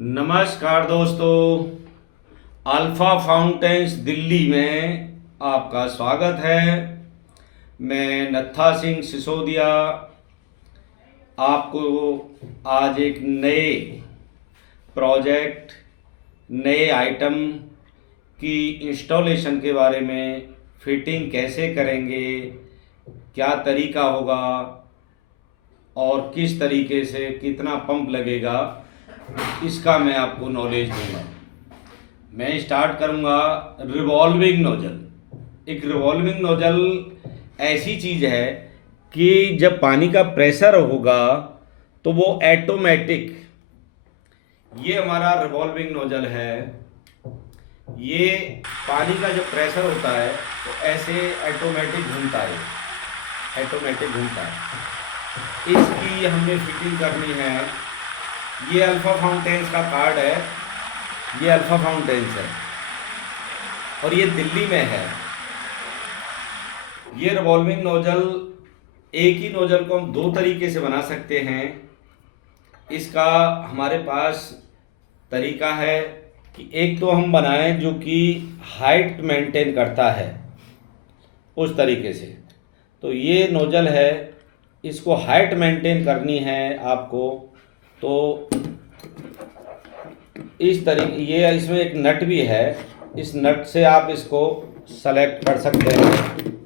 नमस्कार दोस्तों, alpha fountains Delhi में आपका स्वागत है। मैं नत्था सिंह सिसोदिया आपको आज एक नए प्रोजेक्ट, नए आइटम की इंस्टॉलेशन के बारे में, फिटिंग कैसे करेंगे, क्या तरीका होगा और किस तरीके से कितना पंप लगेगा, इसका मैं आपको नॉलेज दूंगा। मैं स्टार्ट करूंगा रिवॉल्विंग नोजल। एक रिवॉल्विंग नोजल ऐसी चीज़ है कि जब पानी का प्रेशर होगा तो वो ऐटोमेटिक, ये हमारा रिवॉल्विंग नोजल है, ये पानी का जब प्रेशर होता है तो ऐसे ऐटोमेटिक घूमता है, ऐटोमेटिक घूमता है। इसकी हमने फिटिंग करनी है। ये अल्फा फाउंटेन्स का कार्ड है, ये अल्फा फाउंटेन्स है और ये दिल्ली में है। ये रिवॉल्विंग नोजल, एक ही नोजल को हम दो तरीके से बना सकते हैं। इसका हमारे पास तरीका है कि एक तो हम बनाएं जो कि हाइट मेंटेन करता है उस तरीके से। तो ये नोजल है, इसको हाइट मेंटेन करनी है आपको, तो इस तरीके, ये इसमें एक नट भी है, इस नट से आप इसको सेलेक्ट कर सकते हैं।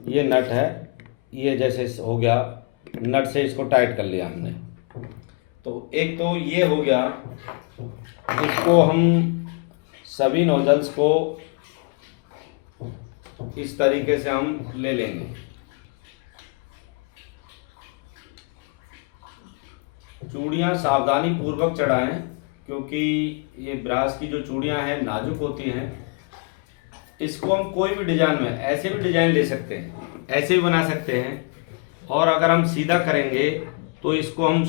ये नट है, ये जैसे हो गया, नट से इसको टाइट कर लिया हमने। तो एक तो ये हो गया, इसको हम सभी नोजल्स को इस तरीके से हम ले लेंगे। चूड़ियाँ सावधानी पूर्वक चढ़ाएं, क्योंकि ये ब्रास की जो चूड़ियाँ हैं नाजुक होती हैं। इसको हम कोई भी डिजाइन में, ऐसे भी डिजाइन ले सकते हैं, ऐसे भी बना सकते हैं, और अगर हम सीधा करेंगे तो इसको हम,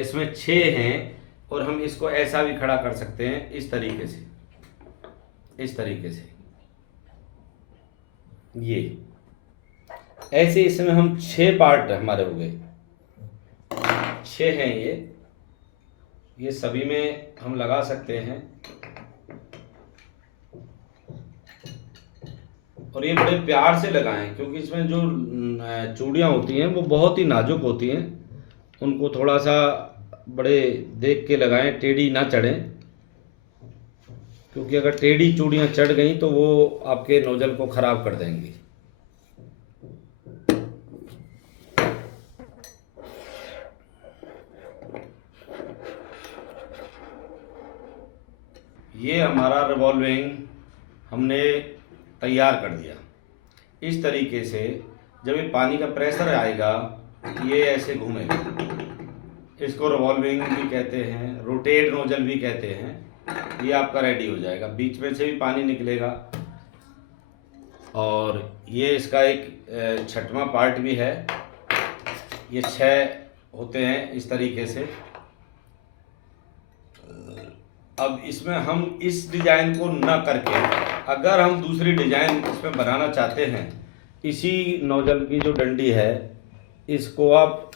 इसमें 6 हैं और हम इसको ऐसा भी खड़ा कर सकते हैं, इस तरीके से, इस तरीके से। ये ऐसे इसमें हम 6 पार्ट हमारे हो गए, 6 हैं ये सभी में हम लगा सकते हैं। और ये बड़े प्यार से लगाएं, क्योंकि इसमें जो चूड़ियाँ होती हैं वो बहुत ही नाजुक होती हैं, उनको थोड़ा सा बड़े देख के लगाएं, टेढ़ी ना चढ़ें, क्योंकि अगर टेढ़ी चूड़ियाँ चढ़ गई तो वो आपके नोजल को ख़राब कर देंगी। ये हमारा रिवॉल्विंग हमने तैयार कर दिया। इस तरीके से जब ये पानी का प्रेशर आएगा, ये ऐसे घूमेगा। इसको रिवॉल्विंग भी कहते हैं, रोटेट नोजल भी कहते हैं। ये आपका रेडी हो जाएगा, बीच में से भी पानी निकलेगा। और ये इसका एक 6वां पार्ट भी है। ये 6 होते हैं इस तरीके से। अब इसमें हम इस डिज़ाइन को न करके, अगर हम दूसरी डिज़ाइन इसमें बनाना चाहते हैं, इसी नोजल की जो डंडी है इसको आप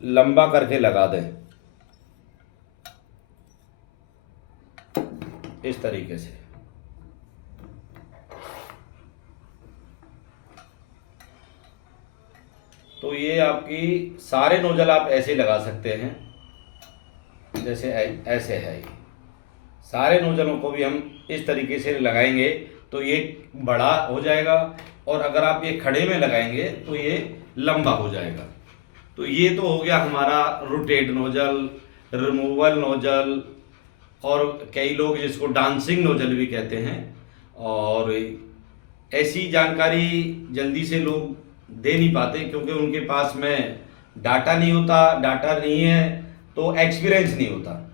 लंबा करके लगा दें, इस तरीके से। तो ये आपकी सारे नोजल आप ऐसे लगा सकते हैं, जैसे ऐसे है। ये सारे नोजलों को भी हम इस तरीके से लगाएंगे तो ये बड़ा हो जाएगा, और अगर आप ये खड़े में लगाएंगे तो ये लंबा हो जाएगा। तो ये तो हो गया हमारा रोटेट नोजल, रिमूवल नोजल, और कई लोग जिसको डांसिंग नोजल भी कहते हैं। और ऐसी जानकारी जल्दी से लोग दे नहीं पाते, क्योंकि उनके पास में डाटा नहीं होता, डाटा नहीं है तो एक्सपीरियंस नहीं होता।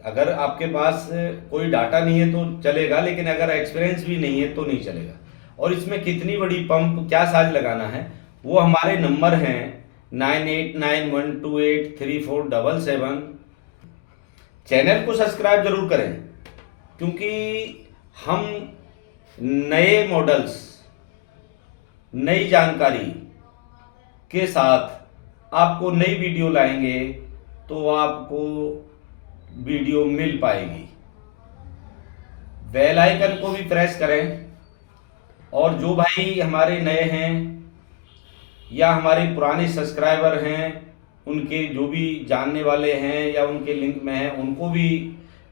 अगर आपके पास कोई डाटा नहीं है तो चलेगा, लेकिन अगर एक्सपीरियंस भी नहीं है तो नहीं चलेगा। और इसमें कितनी बड़ी पंप, क्या साइज लगाना है, वो हमारे नंबर हैं 9891283477। चैनल को सब्सक्राइब जरूर करें, क्योंकि हम नए मॉडल्स, नई जानकारी के साथ आपको नई वीडियो लाएंगे, तो आपको वीडियो मिल पाएगी। बेल आइकन को भी प्रेस करें। और जो भाई हमारे नए हैं या हमारे पुराने सब्सक्राइबर हैं, उनके जो भी जानने वाले हैं या उनके लिंक में हैं, उनको भी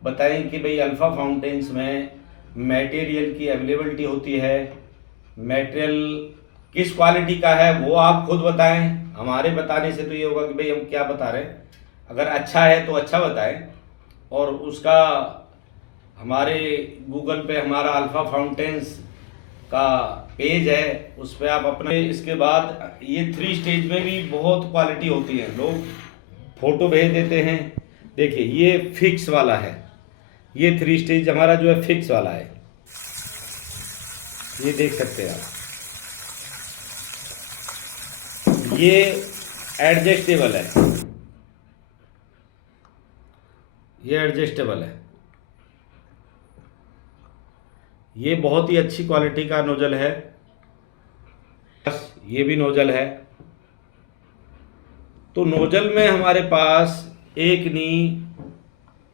बताएं कि भाई अल्फ़ा फाउंटेन्स में मटेरियल की अवेलेबिलिटी होती है। मटेरियल किस क्वालिटी का है वो आप खुद बताएं। हमारे बताने से तो ये होगा कि भाई हम क्या बता रहे हैं। अगर अच्छा है तो अच्छा बताएं। और उसका हमारे गूगल पे हमारा अल्फ़ा फाउंटेन्स का पेज है, उस पर आप अपने। इसके बाद ये 3 स्टेज में भी बहुत क्वालिटी होती है। लोग फ़ोटो भेज देते हैं। देखिए ये फिक्स वाला है, ये 3 स्टेज हमारा जो है फिक्स वाला है, ये देख सकते हैं आप। ये एडजस्टेबल है, ये एडजस्टेबल है। ये बहुत ही अच्छी क्वालिटी का नोजल है। ये भी नोजल है। तो नोजल में हमारे पास एक नहीं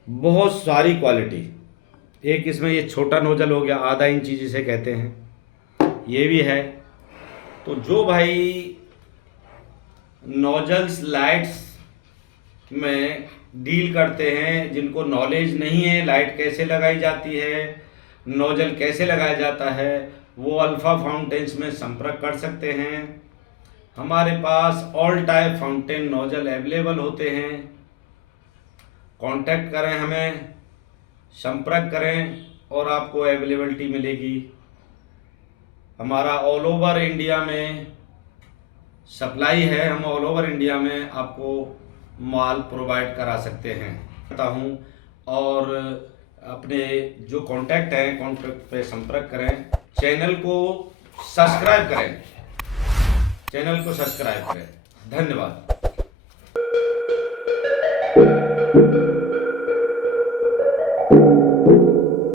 बहुत सारी क्वालिटी। एक इसमें ये छोटा नोजल हो गया, आधा इंची जिसे कहते हैं, ये भी है। तो जो भाई नोजल्स लाइट्स में डील करते हैं, जिनको नॉलेज नहीं है लाइट कैसे लगाई जाती है, नोजल कैसे लगाया जाता है, वो अल्फ़ा फाउंटेन्स में संपर्क कर सकते हैं। हमारे पास all type fountain nozzle available होते हैं। कांटेक्ट करें हमें, संपर्क करें और आपको अवेलेबिलिटी मिलेगी। हमारा ऑल ओवर इंडिया में सप्लाई है, हम ऑल ओवर इंडिया में आपको माल प्रोवाइड करा सकते हैं करता हूँ। और अपने जो कांटेक्ट हैं, कांटेक्ट पे संपर्क करें। चैनल को सब्सक्राइब करें, चैनल को सब्सक्राइब करें। धन्यवाद।